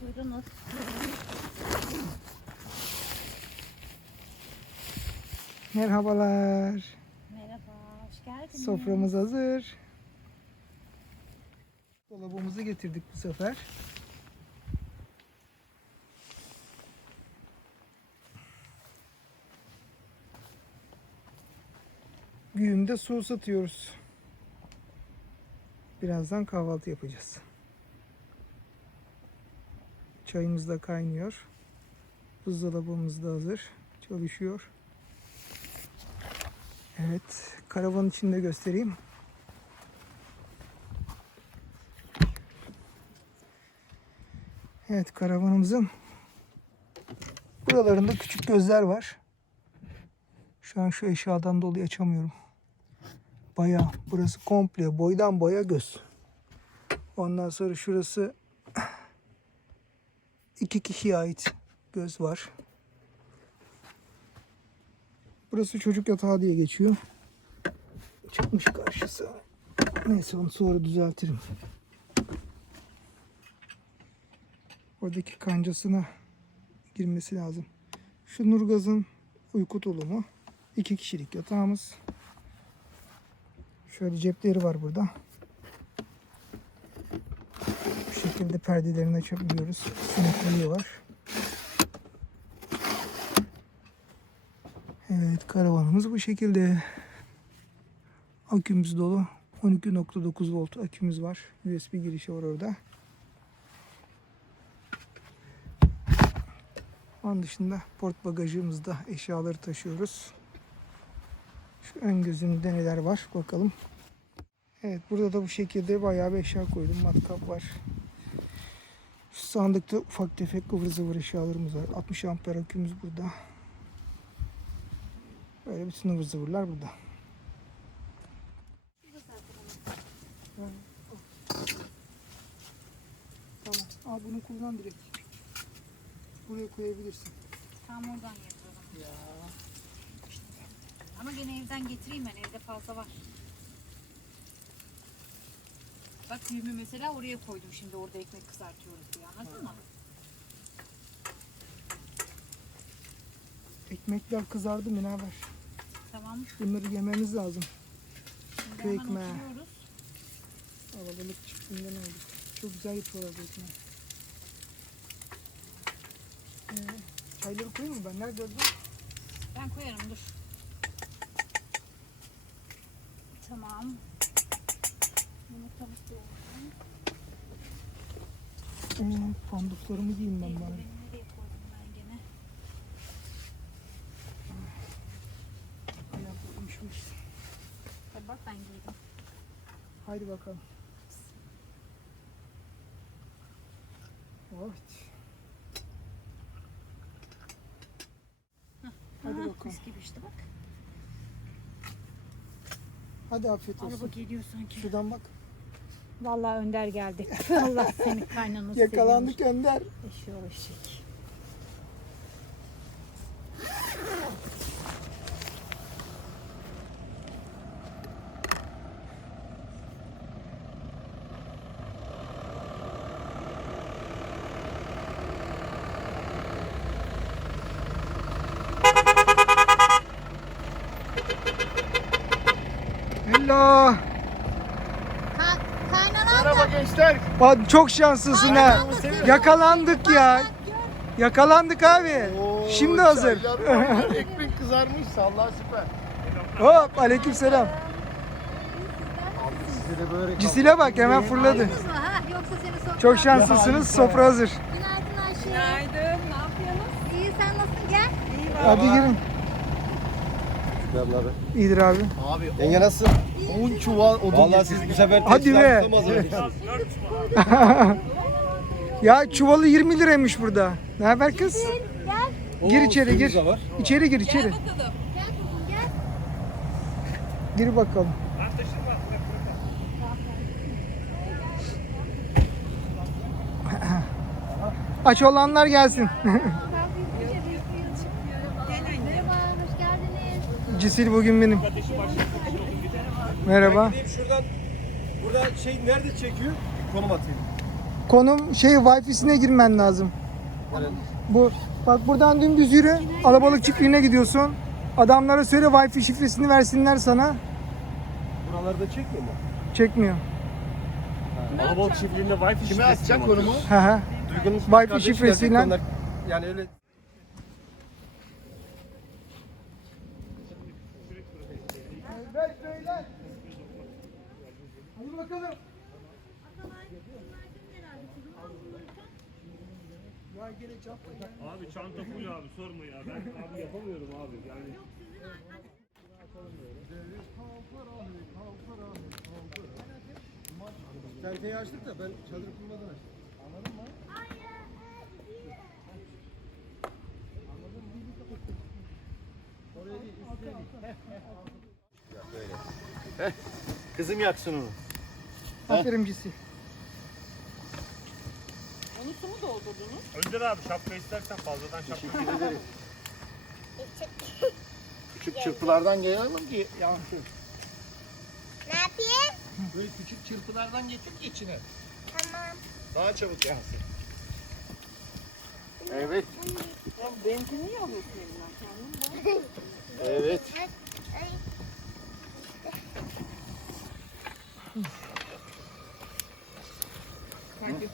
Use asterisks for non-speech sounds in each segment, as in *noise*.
Buyurunuz. Merhabalar. Merhaba, hoş geldiniz. Soframız hazır. Dolabımızı getirdik bu sefer. Güğümde su ısıtıyoruz. Birazdan kahvaltı yapacağız. Çayımız da kaynıyor. Buzdolabımız da hazır. Çalışıyor. Evet, karavan içinde göstereyim. Evet, karavanımızın buralarında küçük gözler var. Şu an şu eşyadan dolayı açamıyorum. Bayağı, burası komple boydan boya göz. Ondan sonra şurası iki kişiye ait göz var. Burası çocuk yatağı diye geçiyor. Çıkmış karşısı. Neyse onu sonra düzeltirim. Oradaki kancasına girmesi lazım. Şu Nurgaz'ın uyku tulumu. İki kişilik yatağımız. Şöyle cepleri var burada. Bu şekilde perdelerini açabiliyoruz. Sinekliliği var. Evet karavanımız bu şekilde. Akümüz dolu. 12.9 volt akümüz var. USB girişi var orada. Onun dışında port bagajımızda eşyaları taşıyoruz. Şu ön gözümde neler var bakalım. Evet burada da bu şekilde bayağı bir eşya koydum. Matkap var. Sandıkta ufak tefek ıvır zıvır eşyalarımız var. 60 amper akümüz burada. Böyle bütün ıvır zıvırlar burada. Tamam. Al bunu kullan direkt. Buraya koyabilirsin. Tam oradan yapıyorum. Ama gene evden getireyim ben, evde fazla var. Bak düğümü mesela oraya koydum şimdi orada ekmek kızartıyoruz diye anladın mı? Ekmekler kızardı haber? Tamam. Bunları yememiz lazım. Şimdi Köy hemen ekmeği. oturuyoruz. Alabalık çıktığından aldık. Çok güzel yapıyorlar bu ekmeği. Ee, çayları koyayım mı ben? Nerede öldü? Ben koyarım dur. Tamam. Ben gene? Ayaklarım üşümüş. Tabii bak ben giydim. Haydi bakalım. Evet. Hadi Ha, bakalım. Mis gibi işte bak. Hadi afiyet Araba olsun. geliyor sanki. Şuradan bak. Vallahi Önder geldi. *laughs* Allah seni kaynanası Yakalandık Önder. Eşiyor eşek. Bak çok şanslısın ha. Yakalandık ya. Yakalandık abi. Oo, Şimdi hazır. *laughs* Ekmek kızarmış. Allah süper. Hop de böyle Cisile bak hemen fırladı. Ha, yoksa seni sok. Çok şanslısınız. Sofra hazır. Günaydın Ayşe. Günaydın. Ne yapıyorsunuz? İyi sen nasılsın gel. Hadi girin. Abi. İyidir abi. Abi Yenge nasıl? 10 çuval odun Vallahi siz bu sefer Hadi teçhizat be. *laughs* Ya çuvalı 20 liraymış burada. Ne haber kız? Gel. Gir Oo, içeri suyumuz gir. da var. İçeri gir içeri. Gel kızım gel. Gir bakalım. Aç olanlar gelsin. Merhaba hoş geldiniz. Cisil bugün benim. Merhaba. Gideyim şuradan. Burada şey nerede çekiyor? Konum atayım. konum şey Wi-Fi'sine girmen lazım. Bu bak buradan dümdüz yürü. Alabalık çiftliğine gidiyorsun. Adamlara söyle Wi-Fi şifresini versinler sana. Buralarda çekmiyor mu? Çekmiyor. Alabalık çiftliğinde Wi-Fi Kime şifresi atacak mi konumu? Hı hı. Duygu'nun Wi-Fi şifresiyle- gelecek, onlar- Yani öyle Hadi bakalım. Abi çanta full abi sorma ya. Ben *laughs* abi yapamıyorum abi. Yani tenteyi açtık da ben çadır kurmadan açtım. Anladın mı? Oraya değil, üstüne değil. Ya böyle. Heh, Kızım yaksın onu. Aferin Cisi. Onu su mu doldurdunuz? Önder abi şapka istersen fazladan şapka. Teşekkür ederiz. *laughs* Küçük çırpılardan gelelim ki yansın. Ne yapayım? Böyle küçük çırpılardan getir ki içine. Tamam. Daha çabuk yansın. Evet. Benimki niye alıyorsun kendin? Evet.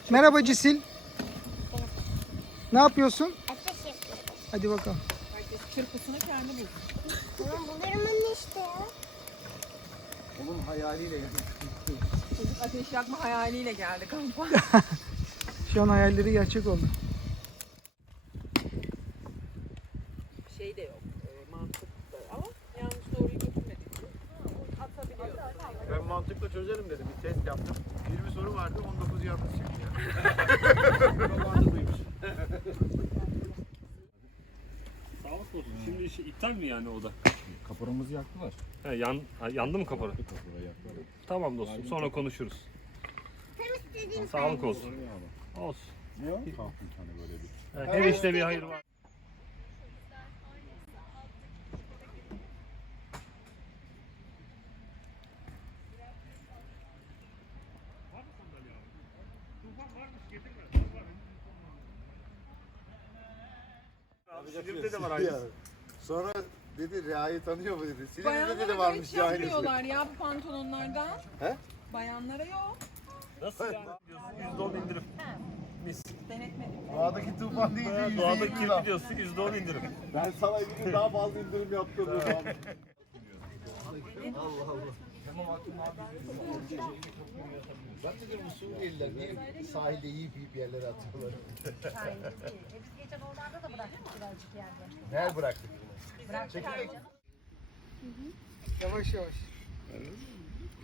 Merhaba Cisil. Ne yapıyorsun? ateş yapıyorum. Hadi bakalım. Herkes çırpısını kendi bulsun. Tamam bulurum onu işte ya. Onun hayaliyle yapın. Çocuk ateş yakma hayaliyle geldi kampa. *laughs* Şu an hayalleri gerçek oldu. şey de yok. E, mantık da ama yanlış doğruyu götürmedik. Atabiliyoruz. Ben mantıkla çözerim dedim. Bir test yaptım. 20 soru vardı, 19 yanlış çıktı ya. Mantıklıymış. Sağlık olsun. Şimdi işi iptal mi yani o da? Kaporamızı yaktılar. He, yan, ha, yandı mı kapora? Kapora yaktılar. Tamam dostum sonra konuşuruz. Sağlık olsun. Olsun. Ne o? Kalktı bir tane böyle bir. Ha, Her işte bir hayır var. Silivri'de de var aynısı. Sonra dedi Reha'yı tanıyor mu dedi. Silivri'de Bayanlara de varmış hiç ya aynısı. yapmıyorlar ya bu pantolonlardan. He? Bayanlara yok. Nasıl yani? %10 indirim. Mis. Denetmedim. Doğadaki tufan değil de yüzde Doğada yirmi kirpi lira. diyorsun %10 indirim. Ben sana bir gün daha fazla indirim yaptırdım abi. Ben dedim bu Suriyeliler niye sahilde yiyip yiyip yerlere atıyorlar? Biz geçen ormanda da bıraktık birazcık yerde. Nerede bıraktık? Yavaş yavaş.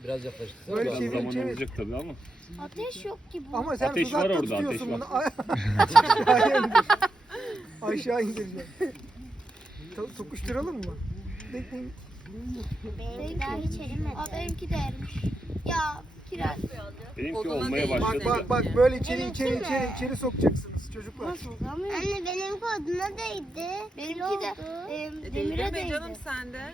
Biraz yaklaştık. Böyle Biraz çevir zaman çevir. alacak tabii ama. Ateş yok ki bu. Ama sen Ateş var orada, ateş var. bunu. Aşağı indir. Aşağı indireceğim. Tokuşturalım mı? Bekleyin. Benimki daha hiç erimedi. Aa, benimki de erimiş. Ya kiraz. Benimki Odana olmaya değil. başladı. Bak bak bak böyle içeri Benimki içeri mi? içeri içeri sokacaksınız çocuklar. Anne benimki oduna değdi. Benimki de e, demire değdi. canım sende.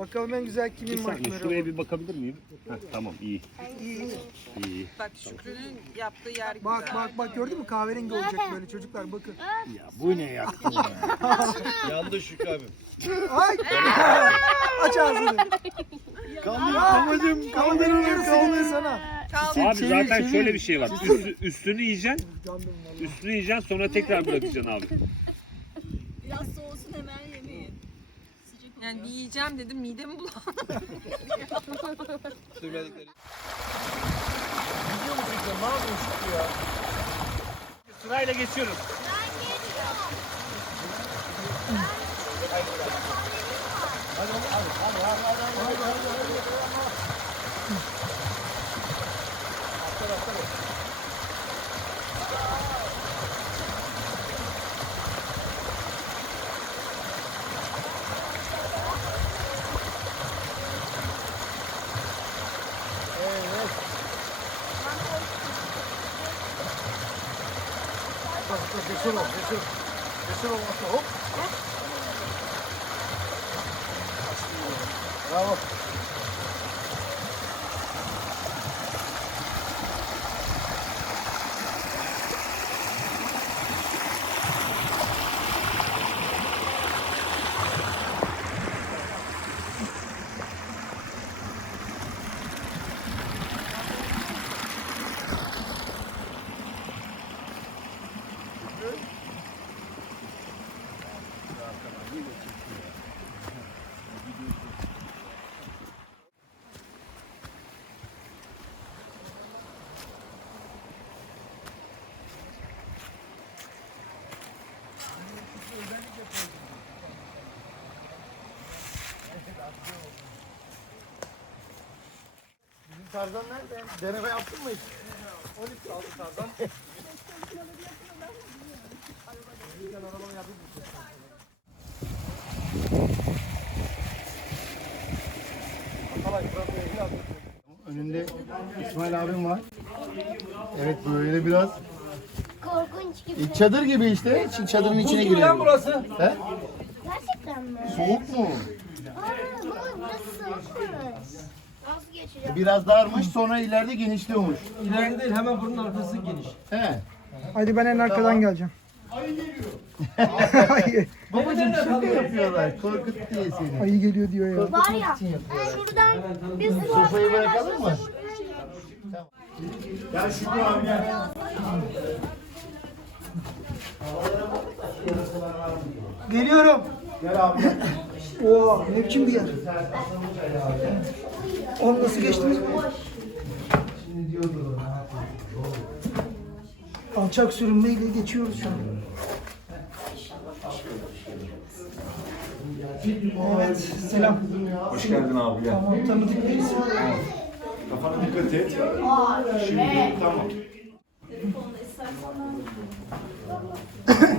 Bakalım en güzel Bir kimin saniye marshmallow. şuraya bir bakabilir miyim? Heh, tamam iyi. İyi. iyi. Bak Şükrü'nün yaptığı yer güzel. Bak bak bak gördün mü kahverengi olacak böyle çocuklar bakın. Ya bu ne yaktın ya? *laughs* Yandı Şükrü abim. Ay! *laughs* Aç ağzını. Kalmadım. Kahvenin yarısı gitti sana. Abi Çevir, zaten çevir. şöyle bir şey var. Üstü, üstünü yiyeceksin, üstünü yiyeceksin sonra tekrar bırakacaksın abi. Yani bir yiyeceğim dedim midemi bulandı. Söyledikleri. Gidiyor musun sen? Ne yapıyorsun ya? Sırayla geçiyoruz. Bak bak cesur ol cesur. Cesur ol atla hop. Bravo. Tarzan nerede? Deneme yaptın mı hiç? 12 aldı Tarzan. *laughs* Önünde İsmail abim var. Evet böyle biraz Korkunç gibi. E, çadır gibi işte. Şimdi çadırın içine Buz gibi giriyor. lan burası. He? Gerçekten mi? Soğuk mu? Aa, baba burası soğukmuş. Nasıl geçeceğim? Biraz darmış sonra ileride genişliyormuş. İleride değil hemen bunun arkası geniş. He. Hadi ben en arkadan geleceğim. Ayı *laughs* Babacım şaka yapıyorlar. Korkut diye seni. Ayı geliyor diyor ya. Var ya şuradan bir su Sofayı bırakalım mı? Gel Şükrü abi gel. Geliyorum. Gel abi. Oo, ne biçim bir yer. Oğlum nasıl geçtiniz? Alçak sürünmeyle geçiyoruz şu an. Evet, selam. Hoş geldin abi gel. Tamam, tanıdık birisi. Kafana dikkat et. Şimdi tamam.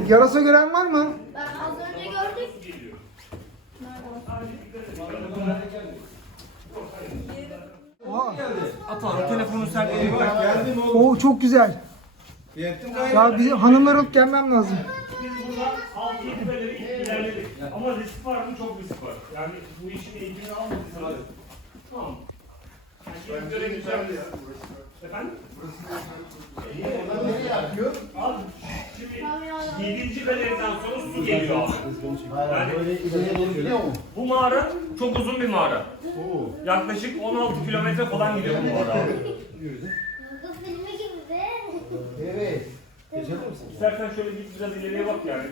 Yarasa gören var mı? Ben az önce gördük. Atan telefonu sen eline bak. Oo, çok güzel. Ya bir hanımlar alıp gelmem lazım. 6-7 beleri ilerledik. Ama risk var mı? Çok risk var. Yani bu işin eğitimini almadıysanız. Tamam. Yani göre güzel bir Efendim? Nereye akıyor? Abi şimdi 7. belerden sonra su geliyor abi. Yani Böyle bu mağara çok uzun bir mağara. Yaklaşık 16 kilometre falan gidiyor bu mağara abi. Korku filmi gibi be. Evet. İstersen şöyle git biraz ileriye bak yani.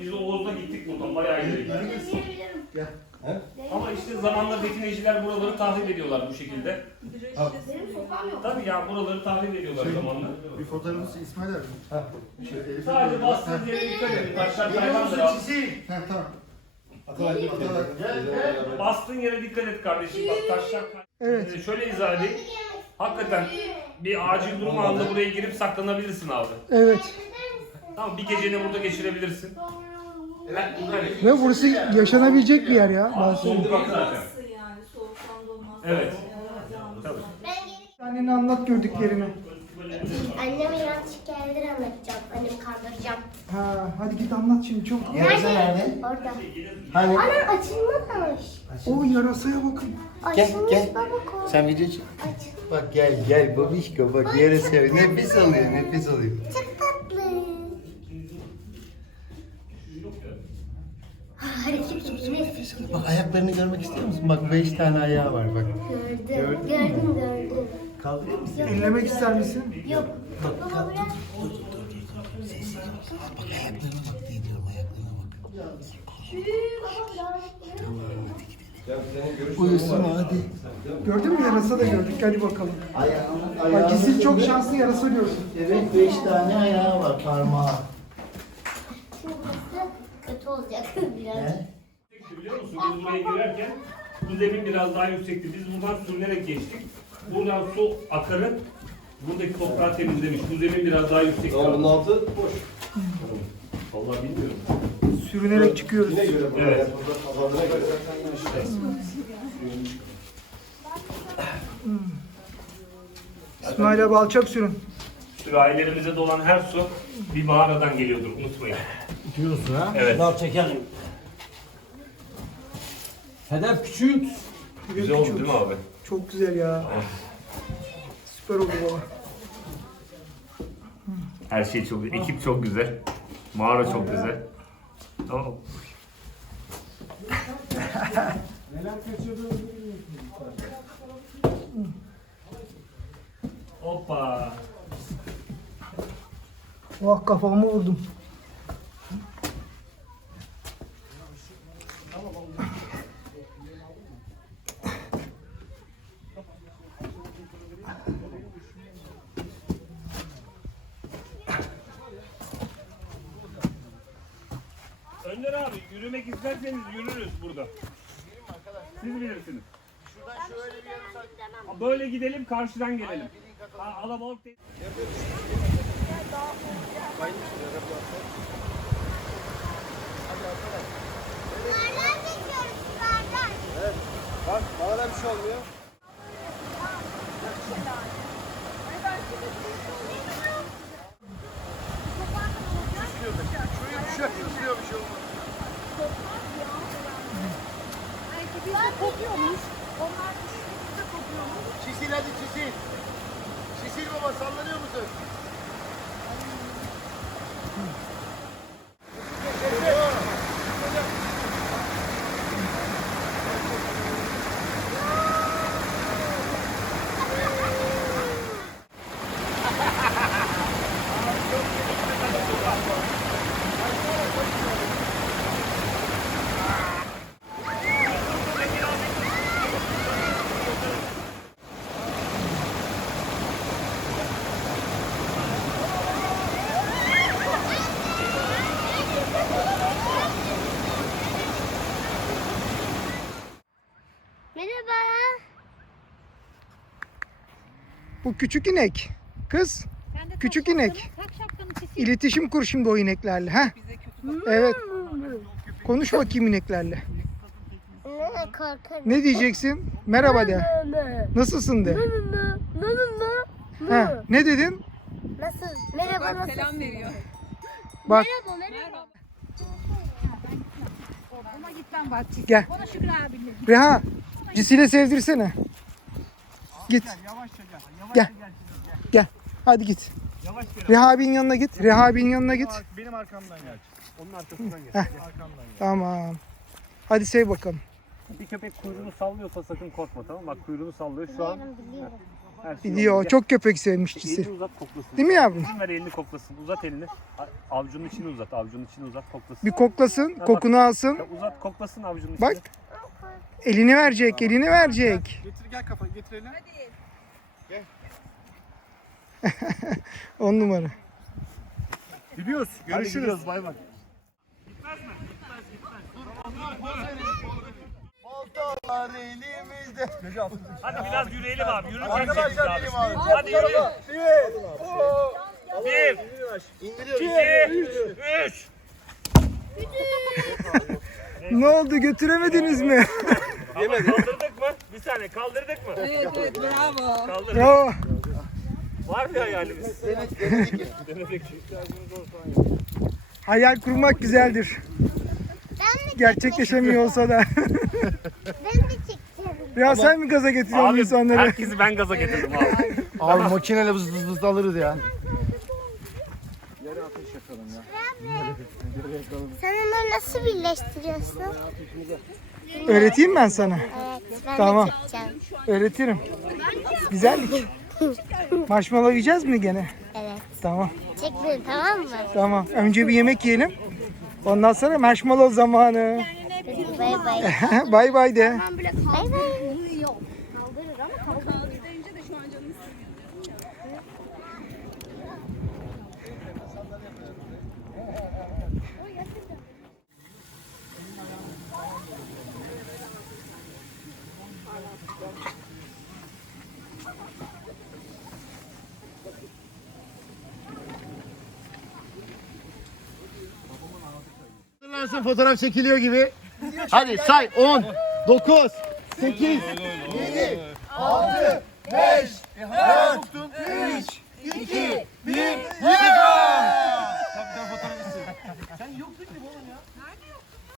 Biz Oğuz'da gittik buradan bayağı ileri gittik. Yürüyebilirim. Ama işte zamanla defineciler buraları tahrip ediyorlar bu şekilde. Benim sokağım yok. Tabii ya buraları tahrip ediyorlar zamanla. Bir fotoğrafımız İsmail abi. Elif'e Sadece bastığınız yere dikkat edin. Taşlar kaygandır abi. çiçeğim? Heh tamam. Atalay Atalay. Gel gel. Bastığın yere dikkat et kardeşim. Bak taşlar kay- Evet. Ee, Şöyle izah edeyim. Hakikaten bir acil durum anında buraya girip saklanabilirsin abi. Evet. Tamam bir geceni burada geçirebilirsin. Evet, hani. Ve burası yaşanabilecek bir yer ya. Abi soğuk zaten. yani soğuktan donmaz. Evet. Tabii. Ben gelip Anneni anlat gördüklerini. anneme yanlış hikayeleri anlatacağım. Annemi kandıracağım. Ha, hadi git anlat şimdi çok. Yarasa nerede? Orada. Hani? Ana açılmamış. O yarasaya bakın. Açılmış gel. baba kork. Sen video çek. Aç. Bak gel gel babişko bak yere sev. Nefes alıyor nefes alıyor. Nefes. Bak ayaklarını görmek istiyor musun? Bak beş tane ayağı var bak. Gördüm. Gördüm gördüm. Kaldırıyor musun? Ellemek ister misin? Yok. Baba bırak. Bak ayaklarına bak diye diyorum ayaklarına bak. Baba bırak. Uyusun hadi. Gördün mü yarasa da gördük. Hadi bakalım. Ayağı, Bak Cisil çok şanslı yarasa görsün. Evet beş tane ayağı var parmağı. Kötü olacak *laughs* biraz. He? Biliyor musun biz buraya girerken bu zemin biraz daha yüksekti. Biz buradan sürünerek geçtik. Buradan su akarı buradaki toprağı temizlemiş. Bu zemin biraz daha yüksekti. Bunun altı boş. Vallahi bilmiyorum. Sürünerek çıkıyoruz. Evet. İsmail abi alçak sürün. Sürahilerimize dolan her su bir mağaradan geliyordur unutmayın. Diyorsun ha? Evet. Sınav çekelim. Hedef küçült. Güzel oldu değil mi abi? Çok güzel ya. Süper oldu baba. Her şey çok güzel. Ekip çok güzel. Mağara çok güzel. Ama Hoppa. Vah kafamı vurdum. Önder abi yürümek isterseniz yürürüz burada. Siz bilirsiniz. Şuradan şöyle bir yarım saat. Böyle gidelim karşıdan gelelim. Ha, alabalık değil. Sulardan? Bak bana da bir şey olmuyor. Şöyle düşüyor bir şey olmaz. Çisil hadi çisil. Çisil baba sallanıyor musun? Merhaba. Bu küçük inek. Kız Küçük inek. iletişim kur şimdi o ineklerle. ha? Kötü Evet. *laughs* Konuş bakayım ineklerle. Ne korkarım. Ne diyeceksin? Merhaba de. Nasılsın de. Ha, ne dedin? Nasıl? Merhaba Bak nasıl? selam veriyor. Bak Merhaba merhaba. Ona git ben bak çisil. Gel. Ona Şükrü abinle. Reha Cisile sevdirsene. Git. Yavaşça gel. Yavaşça Gel. gel. Gel. Hadi git. Yavaş gel. Reha abinin yanına git. Reha abinin yanına git. Benim arkamdan gel. Onun arkasından gel. Heh. Arkamdan gel. Tamam. Hadi sev bakalım. Bir köpek kuyruğunu sallıyorsa sakın korkma tamam mı? Bak kuyruğunu sallıyor şu an. Biliyorum. Her şey Gidiyor. Çok köpek sevmiş Elini Cisil. uzat koklasın. Değil mi yavrum? İzin ver elini koklasın. Uzat elini. A- Avucunun içini uzat. Avucunun içini uzat koklasın. Bir koklasın. Kokunu alsın. Ya uzat koklasın avucunun Bak. Elini verecek. Elini verecek. Getir gel kafayı getir elini. *laughs* On numara. Gidiyoruz. Görüşürüz. Bay bay. Oltalar elimizde. Hadi biraz yürüyelim abi. Yürürken Arkadaşlar çekeceğiz abi. abi. Hadi yürü. Bir, İndiriyoruz. iki, üç. Ne oldu? Götüremediniz mi? *laughs* Ama kaldırdık mı? Bir saniye kaldırdık mı? Evet evet bravo. Kaldırdık. Bravo. Var mı hayalimiz? *laughs* Denedik. Hayal kurmak güzeldir. Ben de Gerçekleşemiyor olsa da. *laughs* ben de çekeceğim. ya sen mi gaza getiriyorsun Abi insanları? herkesi ben gaza getirdim abi. Abi makineyle vız vız vız alırız ya. Sen onları nasıl birleştiriyorsun? Öğreteyim ben sana. Evet ben Tamam. de çekeceğim. Öğretirim. Güzellik. Marshmallow yiyeceğiz mi gene? Evet. Tamam. Çek beni tamam mı? Tamam. Önce bir yemek yiyelim. Ondan sonra marshmallow zamanı. Bay bay. *laughs* bay bay de. bay bay. Hazırlansın fotoğraf çekiliyor gibi. Hadi say 10, 9, 8, 7, 6, 5,